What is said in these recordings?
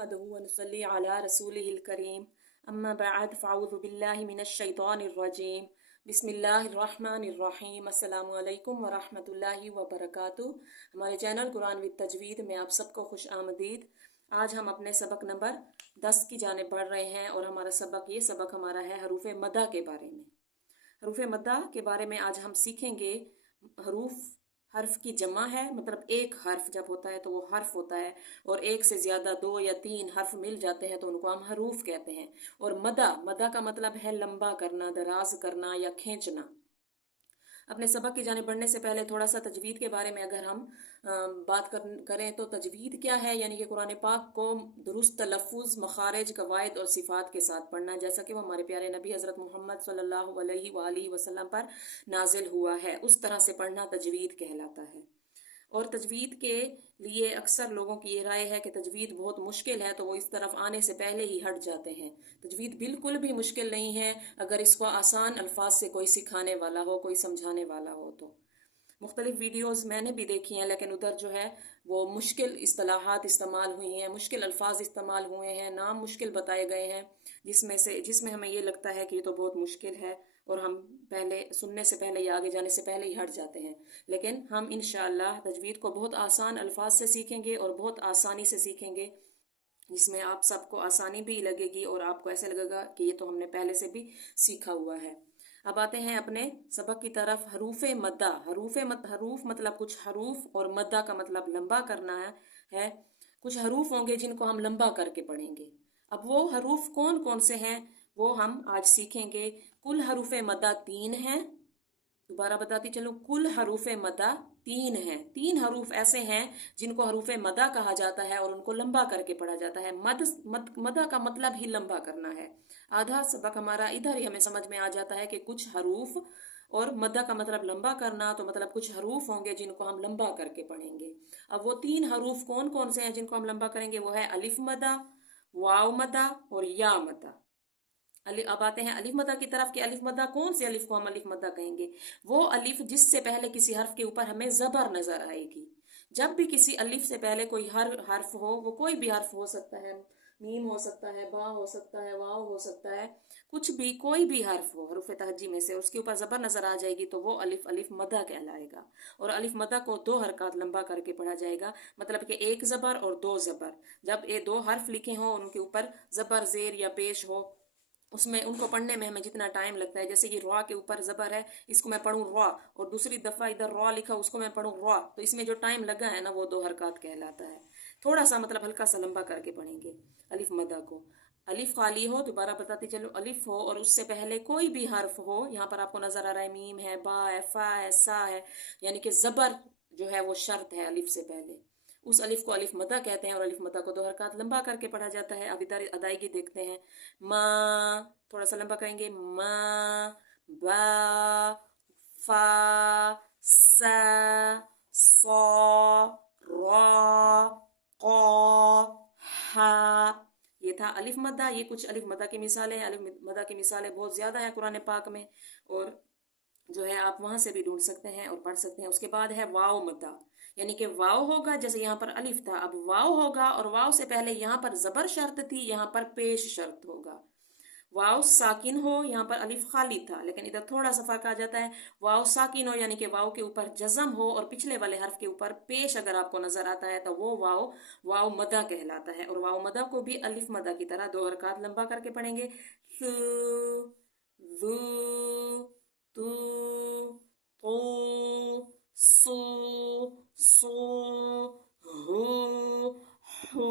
नहमदुहु व नुसल्ली अला रसूलिहिल करीम अम्मा बअद फ़अऊज़ु बिल्लाहि मिनश शैतानिर रजीम बिस्मिल्लाहिर रहमानिर रहीम अस्सलामु अलैकुम व रहमतुल्लाहि व बरकातुहू। हमारे चैनल कुरान विद तजवीद में आप सबको खुश आमदीद। आज हम अपने सबक नंबर 10 की जानिब बढ़ रहे हैं और हमारा सबक हमारा है हरूफ मद्दा के बारे में। हरूफ मद्दा के बारे में आज हम सीखेंगे। हर्फ की जमा है, मतलब एक हर्फ जब होता है तो वो हर्फ होता है, और एक से ज़्यादा 2 या 3 हर्फ मिल जाते हैं तो उनको हम हरूफ कहते हैं। और मदा का मतलब है लंबा करना, दराज करना या खींचना। अपने सबक की जानिब बढ़ने से पहले थोड़ा सा तजवीद के बारे में अगर हम बात करें तो तजवीद क्या है, यानी कि कुरान पाक को दुरुस्त तलफ़ुज़, मखारिज, कवायद और सिफ़ात के साथ पढ़ना, जैसा कि वो हमारे प्यारे नबी हज़रत मोहम्मद सल्लल्लाहु अलैहि वसल्लम पर नाजिल हुआ है, उस तरह से पढ़ना तजवीद कहलाता है। और तजवीद के लिए अक्सर लोगों की ये राय है कि तजवीद बहुत मुश्किल है, तो वो इस तरफ आने से पहले ही हट जाते हैं। तजवीद बिल्कुल भी मुश्किल नहीं है अगर इसको आसान अल्फाज से कोई सिखाने वाला हो, कोई समझाने वाला हो तो। मुख्तलिफ वीडियोज़ मैंने भी देखी हैं, लेकिन उधर जो है वो मुश्किल इस्तिलाहात इस्तेमाल हुई हैं, मुश्किल अल्फाज इस्तेमाल हुए हैं, नाम मुश्किल बताए गए हैं, जिसमें हमें ये लगता है कि ये तो बहुत मुश्किल है और हम पहले सुनने से पहले या आगे जाने से पहले ही हट जाते हैं। लेकिन हम इंशाअल्लाह तजवीद को बहुत आसान अल्फाज से सीखेंगे और बहुत आसानी से सीखेंगे, जिसमें आप सबको आसानी भी लगेगी और आपको ऐसे लगेगा कि ये तो हमने पहले से भी सीखा हुआ है। अब आते हैं अपने सबक की तरफ। हरूफ मतलब कुछ हरूफ, और मद्दा का मतलब लंबा करना है। कुछ हरूफ होंगे जिनको हम लंबा करके पढ़ेंगे। अब वो हरूफ कौन कौन से हैं वो हम आज सीखेंगे। कुल हरूफ मद्दा 3 हैं। दोबारा बताती चलो, कुल हरूफ मद्दा 3 हैं। 3 हरूफ ऐसे हैं जिनको हरूफ मद्दा कहा जाता है और उनको लंबा करके पढ़ा जाता है। मद्दा का मतलब ही लंबा करना है। आधा सबक हमारा इधर ही हमें समझ में आ जाता है कि कुछ हरूफ, और मद्दा का मतलब लंबा करना, तो मतलब कुछ हरूफ होंगे जिनको हम लंबा करके पढ़ेंगे। अब वो 3 हरूफ कौन कौन से हैं जिनको हम लंबा करेंगे, वो है अलिफ मद्दा, वाव मद्दा और या मद्दा। अब आते हैं अलिफ मद्दा की तरफ कि अलिफ मद्दा कौन से अलिफ को हम अलिफ मद्दा कहेंगे। वो अलिफ जिससे पहले किसी हर्फ के ऊपर हमें जबर नजर आएगी। जब भी किसी अलिफ से पहले कोई हर्फ हो, वो कोई भी हर्फ हो सकता है, मीम हो सकता है, बा हो सकता है, वाव हो सकता है, कुछ भी कोई भी हर्फ हो हरूफ तहज्जी में से, उसके ऊपर जबर नजर आ जाएगी तो वो अलिफ मद्दा कहलाएगा। और अलिफ मद्दा को 2 हरकत लंबा करके पढ़ा जाएगा, मतलब कि 1 जबर और 2 जबर। जब ये 2 हर्फ लिखे हों, उनके ऊपर जबर, जेर या पेश हो, उसमें उनको पढ़ने में हमें जितना टाइम लगता है, जैसे कि रॉ के ऊपर जबर है, इसको मैं पढ़ूँ रॉ, और दूसरी दफ़ा इधर रॉ लिखा उसको मैं पढ़ूँ रॉ, तो इसमें जो टाइम लगा है ना वो 2 हरकत कहलाता है। थोड़ा सा मतलब हल्का सा लंबा करके पढ़ेंगे अलिफ मद्दा को। अलिफ खाली हो, दोबारा बताती चलो, अलिफ हो और उससे पहले कोई भी हर्फ हो, यहाँ पर आपको नजर आ रहा है मीम है, बा है, फा है, सा है, यानी कि जबर जो है वो शर्त है अलिफ से पहले, उस अलिफ को अलिफ मद्दा कहते हैं। और अलिफ मद्दा को 2 हरकत लंबा करके पढ़ा जाता है। अब इधर अदायगी देखते हैं। मा, थोड़ा सा लंबा करेंगे, मा, बा, फा, सा, सो, रा, क़ा, हा। ये था अलिफ मद्दा। ये कुछ अलिफ मद्दा की मिसालें हैं। अलिफ मद्दा की मिसालें बहुत ज़्यादा हैं कुरान पाक में, और जो है आप वहाँ से भी ढूंढ सकते हैं और पढ़ सकते हैं। उसके बाद है वाव मद्दा, यानी कि वाव होगा, जैसे यहाँ पर अलिफ था, अब वाव होगा, और वाव से पहले यहाँ पर जबर शर्त थी, यहाँ पर पेश शर्त होगा। वाव साकिन हो, यहाँ पर अलिफ खाली था, लेकिन इधर थोड़ा सा फर्क आ जाता है। वाव साकिन हो यानी कि वाव के ऊपर जज़म हो और पिछले वाले हर्फ के ऊपर पेश अगर आपको नजर आता है तो वो वाव मद्दा कहलाता है। और वाव मद्दा को भी अलिफ मद्दा की तरह 2 हरकत लंबा करके पढ़ेंगे। थू, जू, तू, तो, सू, सू, हू, हू।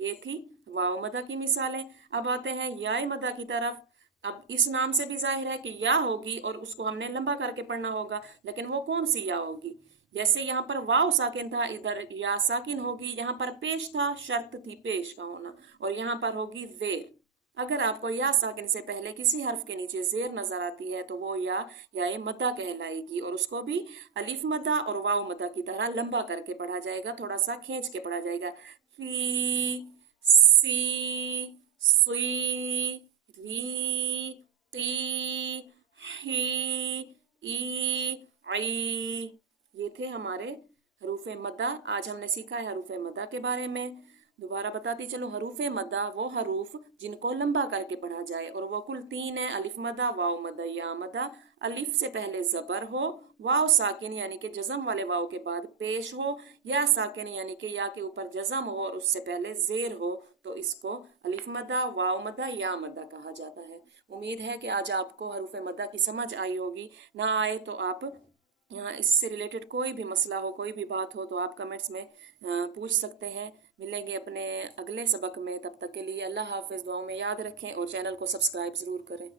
ये थी वाव मद्दा की मिसालें। अब आते हैं याए मद्दा की तरफ। अब इस नाम से भी जाहिर है कि या होगी और उसको हमने लंबा करके पढ़ना होगा, लेकिन वो कौन सी या होगी। जैसे यहाँ पर वाव साकिन था, इधर या साकिन होगी। यहाँ पर पेश था, शर्त थी पेश का होना, और यहाँ पर होगी जेर। अगर आपको या साकिन से पहले किसी हर्फ के नीचे जेर नजर आती है तो वो याए मद्दा कहलाएगी, और उसको भी अलिफ मद्दा और वाव मद्दा की तरह लंबा करके पढ़ा जाएगा, थोड़ा सा खींच के पढ़ा जाएगा। सी, सी, सुई, री, ती, ही, ई, आई। ये थे हमारे हरूफ मद्दा। आज हमने सीखा है हरूफ मद्दा के बारे में। दोबारा बताती चलो, हरूफ मदा वो हरूफ जिनको लंबा करके पढ़ा जाए, और वो कुल 3 है। अलिफ मदा, वाव मदा, या मदा। अलिफ से पहले जबर हो, वाव साकिन यानी कि जज़म वाले वाव के बाद पेश हो, या साकिन यानी कि या के ऊपर जज़म हो और उससे पहले जेर हो, तो इसको अलिफ मदा, वाव मदा, या मदा कहा जाता है। उम्मीद है कि आज आपको हरूफ मदा की समझ आई होगी। ना आए तो आप यहाँ इससे रिलेटेड कोई भी मसला हो, कोई भी बात हो, तो आप कमेंट्स में पूछ सकते हैं। मिलेंगे अपने अगले सबक में, तब तक के लिए अल्लाह हाफ़िज़। दुआओं में याद रखें और चैनल को सब्सक्राइब ज़रूर करें।